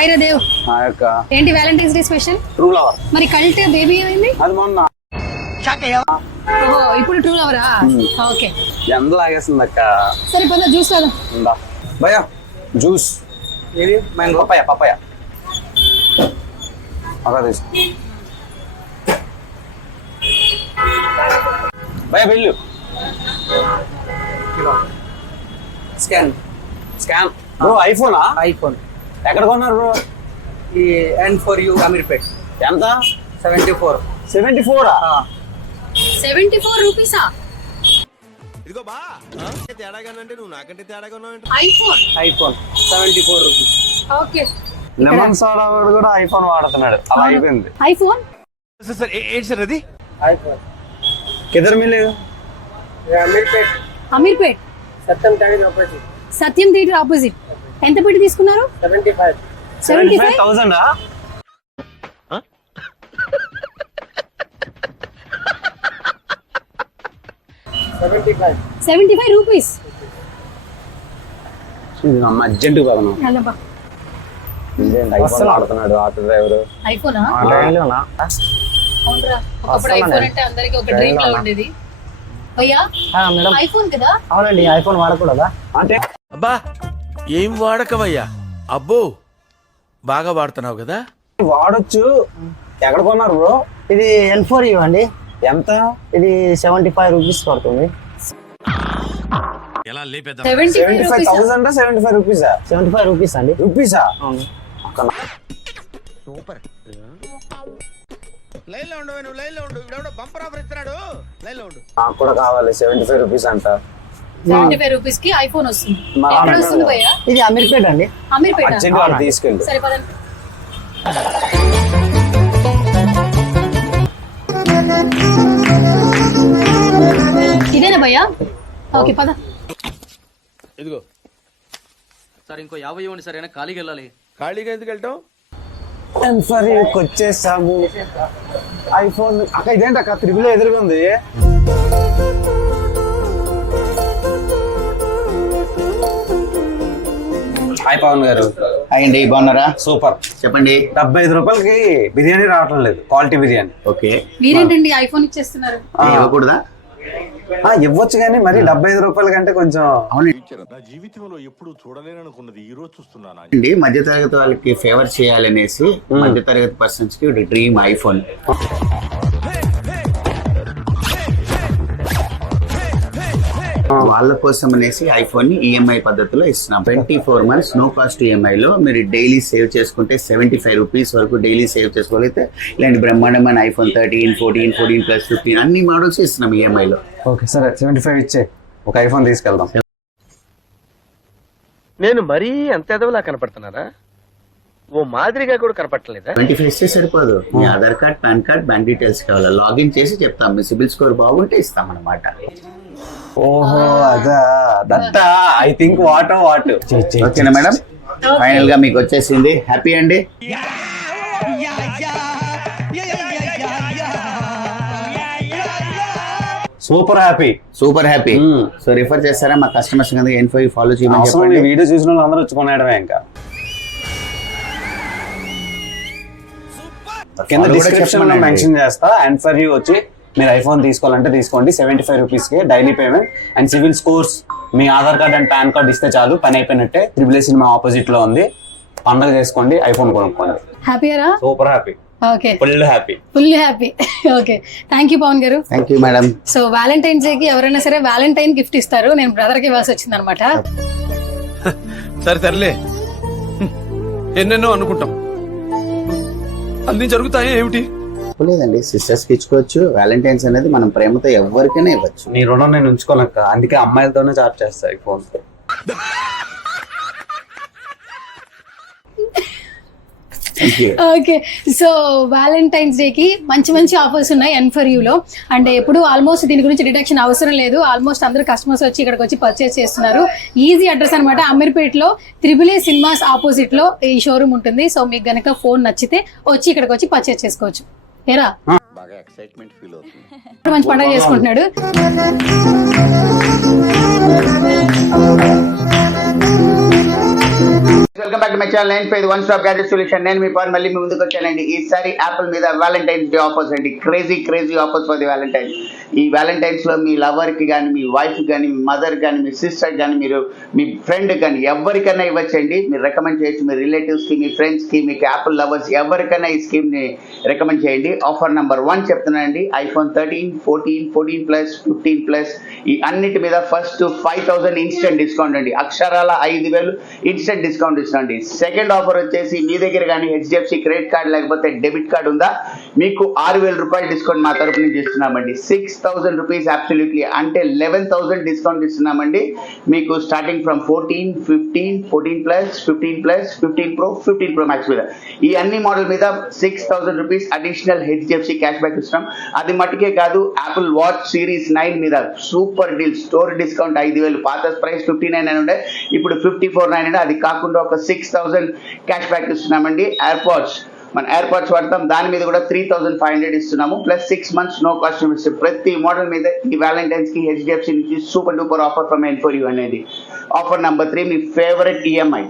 Hi రా దేవ్. ఏంటి Valentine's day special? True lover. మరి కల్ట్ బేబీ ఏమైంది? అది మొన్న ఇప్పుడు ట్రూ లవరా? ఓకే. ఎంత లాగేస్తుంది అక్క. సరే పద జ్యూస్ తాగు. భయ్యా జ్యూస్ ఏది? పపాయ పపాయ అలా తీసు. భయ్యా బిల్లు. Scan scan bro. ఐఫోనా? ఐఫోన్. ఎక్కడ కొన్నారు బ్రో? ఈ N4U అమీర్పేట్. ఎంత? 74. 74? 74 రూపీసా? ఇదిగో బా తేడాగా అంటే నువ్వు నాకంటే తేడాగా ఉన్నావు. IPhone 74 rupees. Okay. Lemon soda వాడు కూడా ఐఫోన్ వాడుతున్నాడు. అలా అయిపోయింది. ఐఫోన్ సార్ ఏంటి సార్ అది? ఐఫోన్ కిధర్ మిలేగా? అమీర్పేట్. అమీర్పేట్ సత్యం థియేటర్ ఆపోజిట్. సత్యం థియేటర్ ఆపోజిట్. ఎంత పెట్టి తీసుకున్నారు? 75. 75,000? 75 రూపీస్. అమ్మ అర్జెంట్ కాదు. ఐఫోన్ వాడుతున్నాడు ఆటో డ్రైవర్. ఐఫోనా? అవునరా. ఒకప్పుడు ఐఫోన్ అంటే అందరికి ఒక డ్రీమ్ లా ఉండేది. భయ్యా ఐఫోన్ కదా? అవునండి. ఐఫోన్ వాడకూడదా? అంటే అబ్బా ఏం వాడకవయ్యా. అబ్బో బాగా వాడుతున్నావు కదా. వాడొచ్చు. ఎక్కడ కొన్నారు బ్రో? ఇది N4U అండి. ఎంత? ఇది 75 రూపీస్ పడుతుంది. ఎలా లేపేద్దాం? 75,000 75 రూపీసా? 75 రూపీస్ అండి. రూపీసా? సూపర్. లైన్ లో ఉండు, నువ్వు లైన్ లో ఉండు. ఇవిడెవడో బంపర్ ఆఫర్ ఇస్తున్నాడు. లైన్ లో ఉండు. నాకు కూడా కావాలి. 75 రూపీస్ అంట. 75 రూపీస్ కి ఐఫోన్ వస్తుంది. ఎక్కడ వస్తుంది భయ్యా? ఇది అమీర్పేట్ అండి. అమీర్పేట. అర్జెంట్ గా తీసుకెళ్ళి. సరే పదండి. ఇదేనా భయ్యా? ఓకే పద. ఇదిగో సార్ ఇంకో 50 ఇవ్వండి సార్. అయినా ఖాళీకి వెళ్ళాలి. ఖాళీగా ఎందుకు వెళ్తాం? వచ్చేసాము. ఐఫోన్ అక్క ఇదేంటి అక్క త్రిబుల్ ఎదురుగా ఉంది. హాయ్ పవన్ గారు. హాయ్ అండి, బాగున్నారా? సూపర్. చెప్పండి. 75 రూపాయలకి బిర్యానీ రావటం లేదు. క్వాలిటీ బిర్యానీ. ఓకే. మీరేంటండి ఐఫోన్ ఇచ్చేస్తున్నారు? ఇవ్వకూడదా? ఇవ్వచ్చు కానీ మరి 75 రూపాయల కంటే కొంచెం. నా జీవితంలో ఎప్పుడు చూడలేననుకున్నది ఈ రోజు చూస్తున్నాను అండి, మధ్య తరగతి వాళ్ళకి ఫేవర్ చేయాలనేసి మధ్య తరగతి పర్సన్స్ కి డ్రీమ్ ఐఫోన్. వాళ్ళ కోసం అనేసి ఐఫోన్ ని ఈఎంఐ పద్ధతిలో ఇస్తున్నాం. 24 months నో కాస్ట్ ఈఎంఐ లో మీరు డైలీ సేవ్ చేసుకుంటే 75 రూపీస్ వరకు డైలీ సేవ్ చేసుకోగలిగితే ఇలాంటి బ్రహ్మాండమైన ఐఫోన్ 13, 14, 14 ప్లస్ 15 అన్ని మోడల్స్ ఇస్తున్నాం ఈఎంఐ లో. ఓకే సరే 75 ఇచ్చే ఒక ఐఫోన్ తీసుకెళ్దాం. నేను మరీ అంత ఎదవలా కనపడుతున్నారా? ఓ మాదిరిగా కూడా కనపడలేదా? 25 ఇస్తే సరిపోదు. మీ Aadhaar card, PAN card, bank details కావాలి. లాగిన్ చేసి చెప్తాం. మీ సిబిల్ స్కోర్ బాగుంటే ఇస్తాం అన్నమాట. ఓహో అదా దట్టా. ఐ థింక్ వాట్ ఓకేనా మేడం? ఫైనల్ గా మీకు వచ్చేసింది. హ్యాపీ అండి? Super happy. Super happy. So refer చేస్తారా మా కస్టమర్స్ కింద N5 ఫాలో చేయమని చెప్పండి. వీడియో చూసిన వాళ్ళు అందరూ వచ్చుకునేయడమే. ఇంకా కింద డిస్క్రిప్షన్ లో మెన్షన్ చేస్తా. N4U వచ్చి మీరు ఐఫోన్ తీసుకోవాలంటే తీసుకోండి. 75 రూపీస్ కి daily payment and civil scores me Aadhaar card and pan card ఇస్తే చాలు, పని అయిపోయినట్టే. త్రిబుల్ సినిమా ఆపోజిట్ లో ఉంది. పండగ చేసుకోండి, ఐఫోన్ కొనుక్కోండి. హ్యాపీయరా? Super happy. Okay full happy. Okay thank you Pavan గారు. Thank you madam. So Valentine's day కి ఎవరైనా సరే వ్యాలంటైన్ గిఫ్ట్ ఇస్తారు. నేను బ్రదర్ కి ఇవ్వాల్సి వచ్చింది అనమాట. సరే తరలే, ఎన్నెన్నో అనుకుంటాం, అన్ని జరుగుతాయి ఏమిటి? లేదండి, సిస్టర్స్ కి ఇచ్చుకోవచ్చు. వ్యాలంటైన్స్ అనేది మనం ప్రేమతో ఎవరికైనా ఇవ్వచ్చు. నీ రుణం నేను ఉంచుకోలేక అందుకే అమ్మాయిలతోనే చార్జ్ చేస్తా ఈ phone. Okay so Valentine's day కి మంచి మంచి ఆఫర్స్ ఉన్నాయి N4U లో. అంటే ఎప్పుడు ఆల్మోస్ట్ దీని గురించి డిడక్షన్ అవసరం లేదు. ఆల్మోస్ట్ అందరూ కస్టమర్స్ వచ్చి ఇక్కడికి వచ్చి పర్చేస్ చేస్తున్నారు. ఈజీ అడ్రస్ అనమాట. అమీర్పేట్ లో త్రిబుల్ సినిమాస్ ఆపోజిట్ లో ఈ షోరూమ్ ఉంటుంది. సో మీకు గనక ఫోన్ నచ్చితే వచ్చి ఇక్కడికి వచ్చి పర్చేస్ చేసుకోవచ్చు. ఏరా బాగా ఎక్సైట్మెంట్ ఫీల్ అవుతుంది. మంచి పండుగ చేసుకుంటున్నాడు. Welcome back to my channel. నేను పేరు వన్ స్టాప్ గ్యాడ్జెట్ సొల్యూషన్. నేను మీ పవన్ మళ్ళీ మీ ముందుకు వచ్చానండి. ఈసారి యాపిల్ మీద వ్యాలంటైన్స్ డే ఆఫర్స్ అండి. Crazy offers for the Valentine's. ఈ వ్యాలంటైన్స్ లో మీ లవర్ కి కానీ, మీ వైఫ్ కానీ, మీ మదర్ కానీ, మీ సిస్టర్ కానీ, మీరు మీ ఫ్రెండ్ కానీ ఎవరికైనా ఇవ్వచ్చండి. మీరు రికమెండ్ చేయొచ్చు మీ రిలేటివ్స్ కి, మీ ఫ్రెండ్స్ కి, మీకు యాపిల్ లవర్స్ ఎవరికైనా ఈ స్కీమ్ ని రికమెండ్ చేయండి. ఆఫర్ నెంబర్ 1 చెప్తున్నానండి. ఐఫోన్ 13, 14, 14 ప్లస్, 15 ప్లస్ ఈ అన్నిటి మీద ఫస్ట్ 5,000 ఇన్స్టెంట్ డిస్కౌంట్ అండి. అక్షరాల 5,000 ఇన్స్టెంట్ డిస్కౌంట్ ఇస్తాండి. సెకండ్ ఆఫర్ వచ్చేసి మీ దగ్గర కానీ హెచ్డిఎఫ్సి క్రెడిట్ కార్డ్ లేకపోతే డెబిట్ కార్డ్ ఉందా, మీకు 6,000 రూపాయలు డిస్కౌంట్ మా తరపు నుంచి ఇస్తున్నామండి. 6,000 రూపీస్ అబ్సల్యూట్లీ, అంటే 11,000 డిస్కౌంట్ ఇస్తున్నామండి మీకు starting from 14, 15, 14 plus, 15 plus, 15 pro, 15 pro max మీద ఈ అన్ని మోడల్ మీద 6,000 rupees additional HDFC cash back ఇస్తున్నాం. అది మట్టుకే కాదు, యాపిల్ వాచ్ సిరీస్ 9 మీద సూపర్ డీల్, స్టోర్ డిస్కౌంట్ 5,000. పాత ప్రైస్ 59 ఉండే, ఇప్పుడు 54.9. అది కాకుండా ఒక 6,000 క్యాష్ బ్యాక్ ఇస్తున్నామండి. మన ఎయిర్పాడ్స్ వాడతాం, దాని మీద కూడా 3,500 ఇస్తున్నాము. ప్లస్ 6 months నో కాస్ట్ ఇస్తాం. ప్రతి మోడల్ మీద ఈ వ్యాలంటైన్స్ కి హెచ్డిఎఫ్సి నుంచి సూపర్ డూపర్ ఆఫర్ ఫ్రమ్ ఎన్ఫోరియూ అనేది. ఆఫర్ నెంబర్ 3 మీ favourite EMI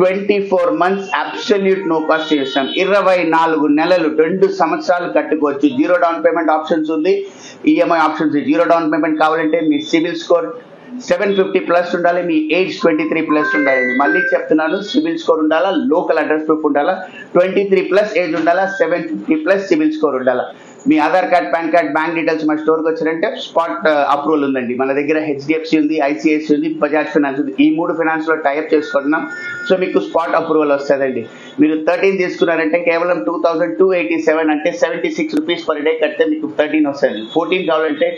24 months absolute no cost చేస్తాం. 24 నెలలు 2 సంవత్సరాలు కట్టుకోవచ్చు. 0 డౌన్ పేమెంట్ ఆప్షన్స్ ఉంది, ఈఎంఐ ఆప్షన్స్. 0 డౌన్ పేమెంట్ కావాలంటే మీ సివిల్ స్కోర్ 750 ప్లస్ ఉండాలి, మీ ఏజ్ 23 ప్లస్ ఉండాలి. మళ్ళీ చెప్తున్నాను, సివిల్ స్కోర్ ఉండాలా, లోకల్ అడ్రస్ ప్రూఫ్ ఉండాలా, 23 ప్లస్ ఏజ్ ఉండాలా, 750 ప్లస్ సివిల్ స్కోర్ ఉండాలా. మీ Aadhaar card, PAN card, bank details మన స్టోర్కి వచ్చారంటే స్పాట్ అప్రూవల్ ఉందండి. మన దగ్గర హెచ్డిఎఫ్సి ఉంది, ఐసిఐసి ఉంది, బజాజ్ ఫైనాన్స్ ఉంది. ఈ 3 ఫైనాన్స్ లో టైప్ చేసుకుంటున్నాం. సో మీకు స్పాట్ అప్రూవల్ వస్తుందండి. మీరు 13 తీసుకున్నారంటే కేవలం 2,287, అంటే 76 రూపీస్ పర్ డే కడితే మీకు 13 వస్తుంది. 14 కావాలంటే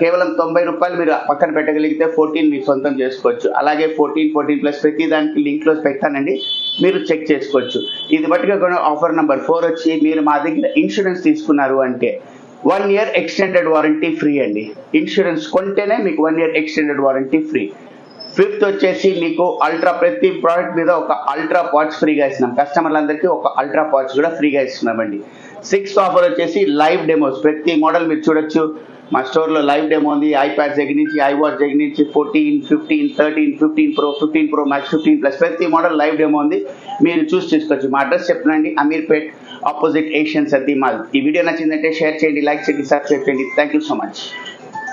కేవలం 90 రూపాయలు మీరు పక్కన పెట్టగలిగితే 14 మీరు సొంతం చేసుకోవచ్చు. అలాగే 14 ప్లస్ ప్రతి దానికి లింక్ లో పెట్టానండి, మీరు చెక్ చేసుకోవచ్చు. ఇది బట్టిగా ఆఫర్ నెంబర్ 4 వచ్చి, మీరు మా దగ్గర ఇన్సూరెన్స్ తీసుకున్నారు అంటే 1 year ఎక్స్టెండెడ్ వారంటీ ఫ్రీ అండి. ఇన్సూరెన్స్ కొంటేనే మీకు 1 year extended warranty free. 5th వచ్చేసి మీకు అల్ట్రా, ప్రతి ప్రోడక్ట్ మీద ఒక అల్ట్రా వాచ్ ఫ్రీగా ఇస్తున్నాం. కస్టమర్లందరికీ ఒక అల్ట్రా వాచ్ కూడా ఫ్రీగా ఇస్తున్నామండి. 6th ఆఫర్ వచ్చేసి లైవ్ డెమోస్. ప్రతి మోడల్ మీరు చూడొచ్చు, మా స్టోర్లో లైవ్ డెమో ఉంది. ఐప్యాడ్ దగ్గర నుంచి, ఐవాచ్ దగ్గర నుంచి 14, 15, 13, 15 ప్రో, 15 ప్రో మ్యాక్స్, 15 ప్లస్ ప్రతి మోడల్ లైవ్ డెమో ఉంది. మీరు చూసి తీసుకోవచ్చు. మా అడ్రస్ చెప్తున్నాండి, అమీర్పేట్ ఆపోజిట్ ఏషియన్ సతీ మాల్. ఈ వీడియో నచ్చిందంటే షేర్ చేయండి, లైక్ చేయండి, సబ్స్క్రైబ్ చేయండి. Thank you so much.